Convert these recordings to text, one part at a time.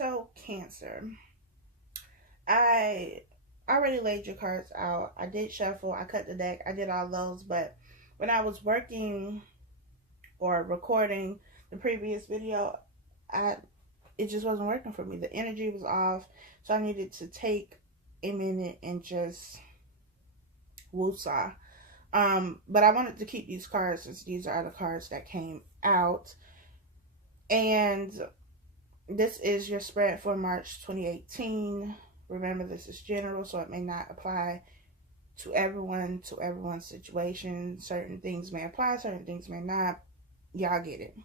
So, Cancer. I already laid your cards out. I did shuffle. I cut the deck. I did all those. But when I was working or recording the previous video, I it just wasn't working for me. The energy was off. So I needed to take a minute and just woosah. But I wanted to keep these cards since these are the cards that came out. And this is your spread for March 2018. Remember, this is general, so it may not apply to everyone's situation. Certain things may apply, certain things may not. Y'all get it.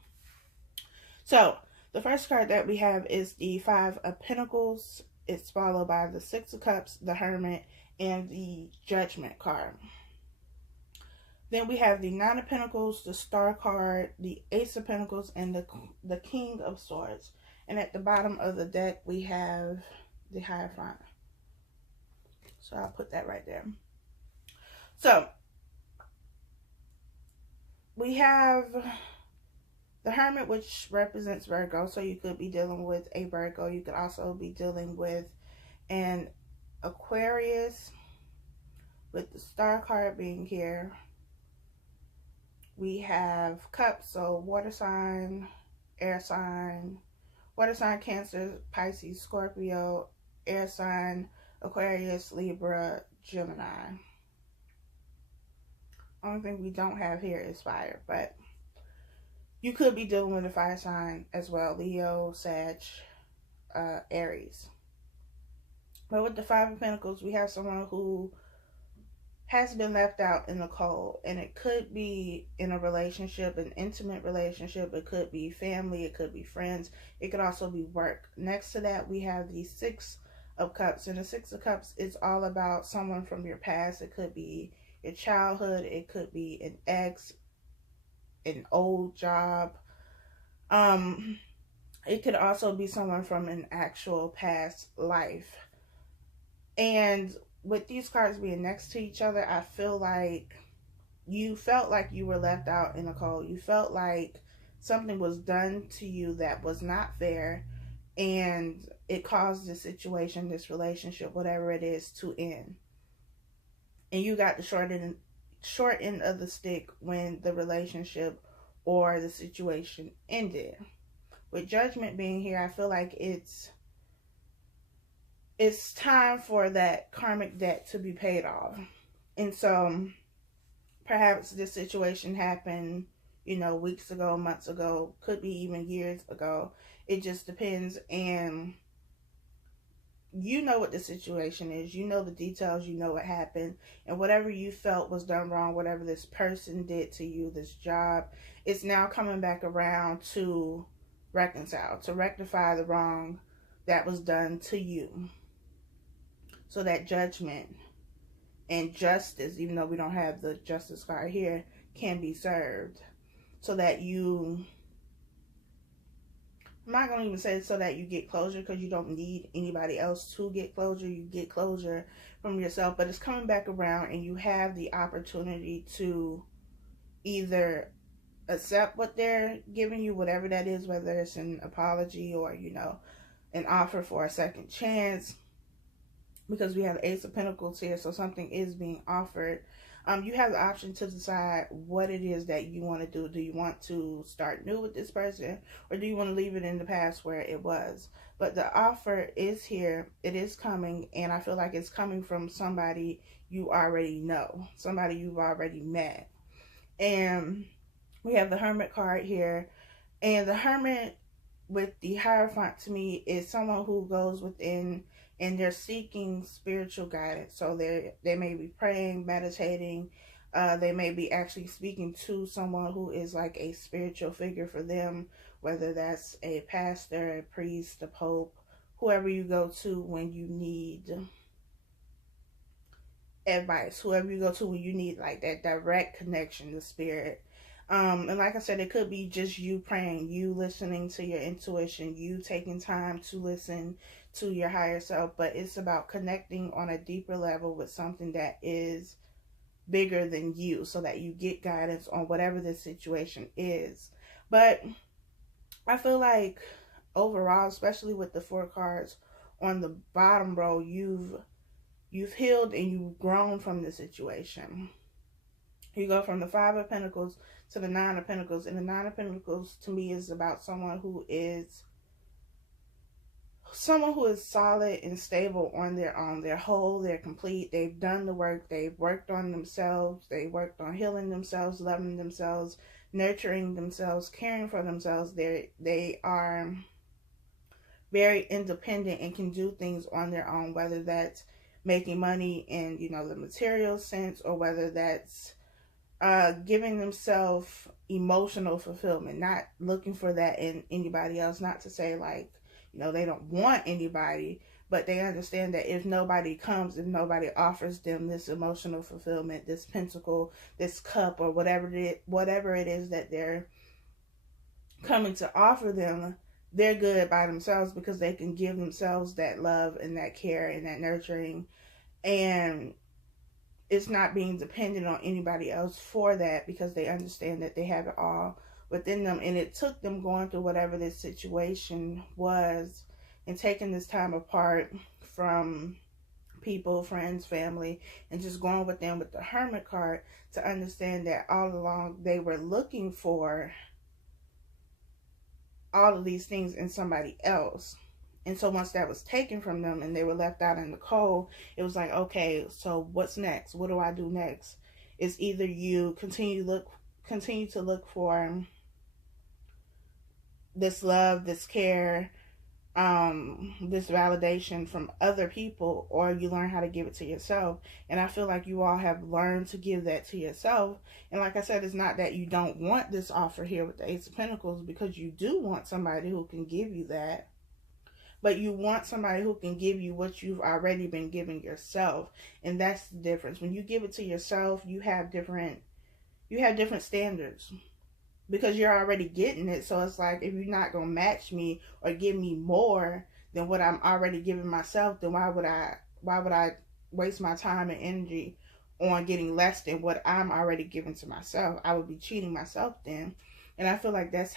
So, the first card that we have is the Five of Pentacles. It's followed by the Six of Cups, the Hermit, and the Judgment card. Then we have the Nine of Pentacles, the Star card, the Ace of Pentacles, and the King of Swords. And at the bottom of the deck, we have the Hierophant. So I'll put that right there. So, we have the Hermit, which represents Virgo. So you could be dealing with a Virgo. You could also be dealing with an Aquarius, with the Star card being here. We have Cups, so water sign, air sign, water sign, Cancer, Pisces, Scorpio, air sign, Aquarius, Libra, Gemini. Only thing we don't have here is fire, but you could be dealing with a fire sign as well. Leo, Sag, Aries. But with the Five of Pentacles, we have someone who has been left out in the cold, and it could be in a relationship, an intimate relationship. It could be family, it could be friends, it could also be work. Next to that, we have the Six of Cups, and the Six of Cups is all about someone from your past. It could be your childhood, it could be an ex, an old job. It could also be someone from an actual past life. And with these cards being next to each other, I feel like you felt like you were left out in the cold. You felt like something was done to you that was not fair, and it caused this situation, this relationship, whatever it is, to end. And you got the short end of the stick when the relationship or the situation ended. With Judgment being here, I feel like it's time for that karmic debt to be paid off. And so perhaps this situation happened, weeks ago, months ago, could be even years ago. It just depends. And you know what the situation is. You know the details. You know what happened. And whatever you felt was done wrong, whatever this person did to you, this job, it's now coming back around to reconcile, to rectify the wrong that was done to you. So that judgment and justice, even though we don't have the justice card here, can be served. So that I'm not going to even say so that you get closure, because you don't need anybody else to get closure. You get closure from yourself, but it's coming back around, and you have the opportunity to either accept what they're giving you, whatever that is, whether it's an apology or, an offer for a second chance. Because we have the Ace of Pentacles here, so something is being offered. You have the option to decide what it is that you want to do. Do you want to start new with this person, or do you want to leave it in the past where it was? But the offer is here. It is coming, and I feel like it's coming from somebody you already know, somebody you've already met. And we have the Hermit card here, and the Hermit with the Hierophant to me is someone who goes within and they're seeking spiritual guidance. So they may be praying, meditating. They may be actually speaking to someone who is like a spiritual figure for them, whether that's a pastor, a priest, a pope, whoever you go to when you need advice, whoever you go to when you need like that direct connection to spirit. And like I said, it could be just you praying, you listening to your intuition, you taking time to listen to your higher self. But it's about connecting on a deeper level with something that is bigger than you, so that you get guidance on whatever the situation is. But I feel like overall, especially with the 4 cards on the bottom row, you've healed and you've grown from the situation. You go from the 5 of Pentacles to the 9 of Pentacles, and the 9 of Pentacles to me is about someone who is solid and stable on their own. They're whole, they're complete, they've done the work, they've worked on themselves, they worked on healing themselves, loving themselves, nurturing themselves, caring for themselves. They are very independent and can do things on their own, whether that's making money in, you know, the material sense, or whether that's giving themselves emotional fulfillment, not looking for that in anybody else. Not to say, like, you know, they don't want anybody, but they understand that if nobody comes, if nobody offers them this emotional fulfillment, this pentacle, this cup, or whatever it is that they're coming to offer them, they're good by themselves, because they can give themselves that love and that care and that nurturing, and it's not being dependent on anybody else for that, because they understand that they have it all within them. And it took them going through whatever this situation was and taking this time apart from people, friends, family, and just going with them with the Hermit card to understand that all along they were looking for all of these things in somebody else. And so once that was taken from them and they were left out in the cold, it was like, okay, so what's next? What do I do next? It's either you continue to look for this love, this care, this validation from other people, or you learn how to give it to yourself. And I feel like you all have learned to give that to yourself. And like I said, it's not that you don't want this offer here with the Ace of Pentacles, because you do want somebody who can give you that. But you want somebody who can give you what you've already been giving yourself. And that's the difference. When you give it to yourself, you have different standards, because you're already getting it. So it's like, if you're not going to match me or give me more than what I'm already giving myself, then why would I waste my time and energy on getting less than what I'm already giving to myself? I would be cheating myself then. And I feel like that's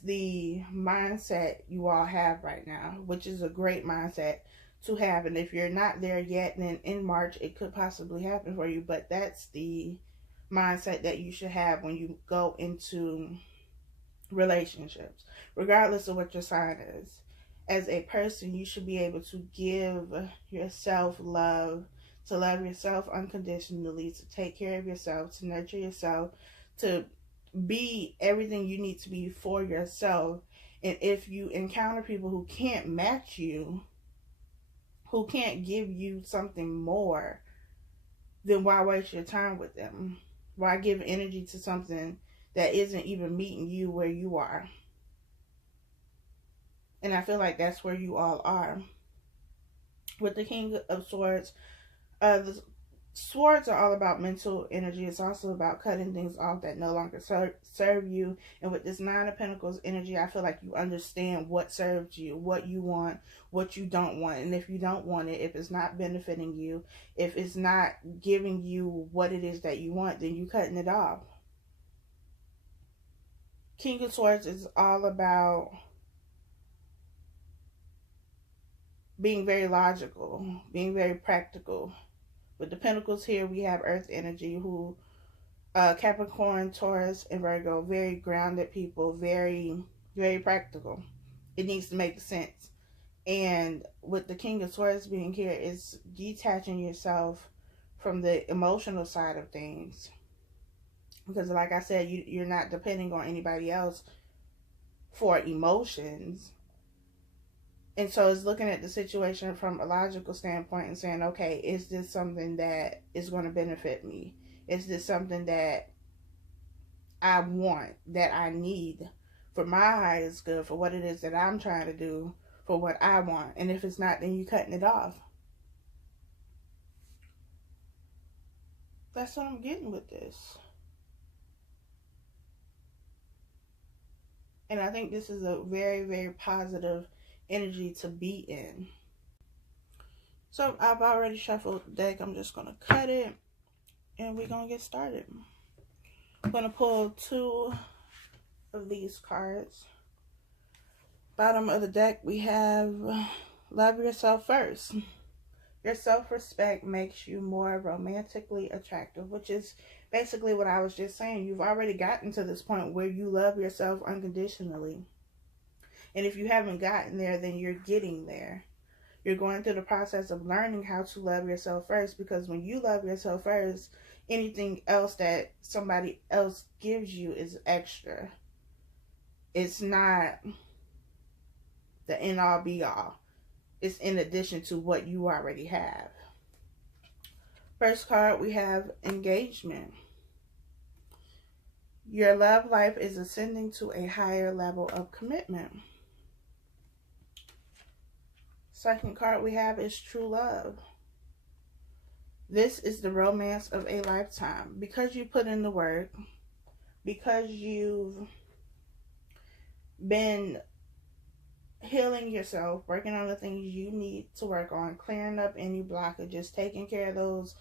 the mindset you all have right now, which is a great mindset to have. And if you're not there yet, then in March it could possibly happen for you. But that's the mindset that you should have when you go into relationships, regardless of what your sign is. As a person, you should be able to give yourself love, to love yourself unconditionally, to take care of yourself, to nurture yourself, to be everything you need to be for yourself. And if you encounter people who can't match you, who can't give you something more, then why waste your time with them? Why give energy to something that isn't even meeting you where you are? And I feel like that's where you all are. With the King of Swords, the swords are all about mental energy. It's also about cutting things off that no longer serve you. And with this Nine of Pentacles energy, I feel like you understand what serves you, what you want, what you don't want. And if you don't want it, if it's not benefiting you, if it's not giving you what it is that you want, then you're cutting it off. King of Swords is all about being very logical, being very practical. With the Pentacles here, we have Earth energy, who Capricorn, Taurus, and Virgo, very grounded people, very, very practical. It needs to make sense. And with the King of Swords being here, it's detaching yourself from the emotional side of things. Because like I said, you're not depending on anybody else for emotions. And so it's looking at the situation from a logical standpoint and saying, okay, is this something that is going to benefit me? Is this something that I want, that I need for my highest good, for what it is that I'm trying to do, for what I want? And if it's not, then you're cutting it off. That's what I'm getting with this. And I think this is a very, very positive energy to be in. So I've already shuffled the deck. I'm just going to cut it and we're going to get started. I'm going to pull 2 of these cards. Bottom of the deck, we have love yourself first. Your self-respect makes you more romantically attractive, which is basically what I was just saying. You've already gotten to this point where you love yourself unconditionally. And if you haven't gotten there, then you're getting there. You're going through the process of learning how to love yourself first, because when you love yourself first, anything else that somebody else gives you is extra. It's not the end-all be-all. It's in addition to what you already have. First card, we have engagement. Your love life is ascending to a higher level of commitment. Second card we have is true love. This is the romance of a lifetime. Because you put in the work, because you've been healing yourself, working on the things you need to work on, clearing up any blockages, taking care of those,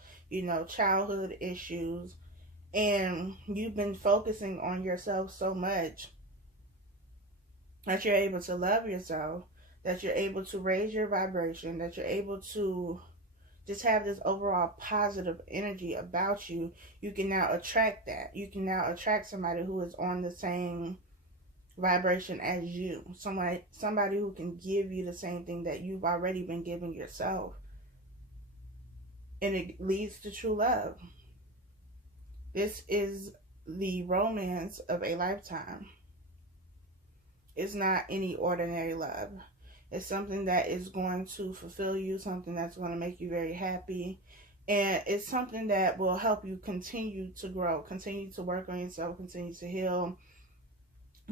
childhood issues, and you've been focusing on yourself so much that you're able to love yourself, that you're able to raise your vibration, that you're able to just have this overall positive energy about you. You can now attract that. You can now attract somebody who is on the same vibration as you. Somebody who can give you the same thing that you've already been giving yourself. And it leads to true love. This is the romance of a lifetime. It's not any ordinary love. It's something that is going to fulfill you, something that's going to make you very happy. And it's something that will help you continue to grow, continue to work on yourself, continue to heal.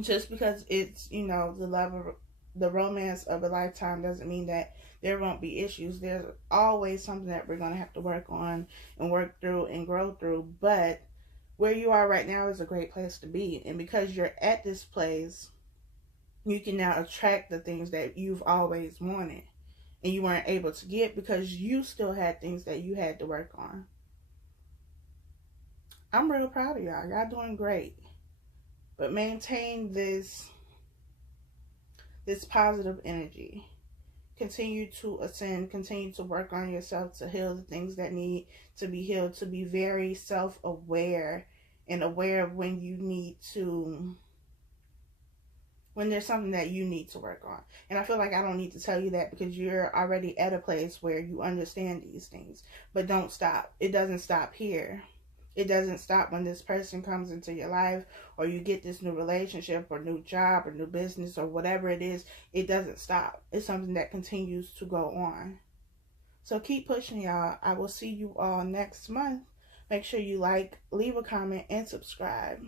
Just because it's, the romance of a lifetime doesn't mean that there won't be issues. There's always something that we're going to have to work on and work through and grow through. But where you are right now is a great place to be. And because you're at this place, you can now attract the things that you've always wanted and you weren't able to get because you still had things that you had to work on. I'm real proud of y'all. Y'all doing great. But maintain this positive energy. Continue to ascend. Continue to work on yourself to heal the things that need to be healed. To be very self-aware and aware of when you need to, when there's something that you need to work on. And I feel like I don't need to tell you that because you're already at a place where you understand these things. But don't stop. It doesn't stop here. It doesn't stop when this person comes into your life or you get this new relationship or new job or new business or whatever it is. It doesn't stop. It's something that continues to go on. So keep pushing, y'all. I will see you all next month. Make sure you like, leave a comment, and subscribe.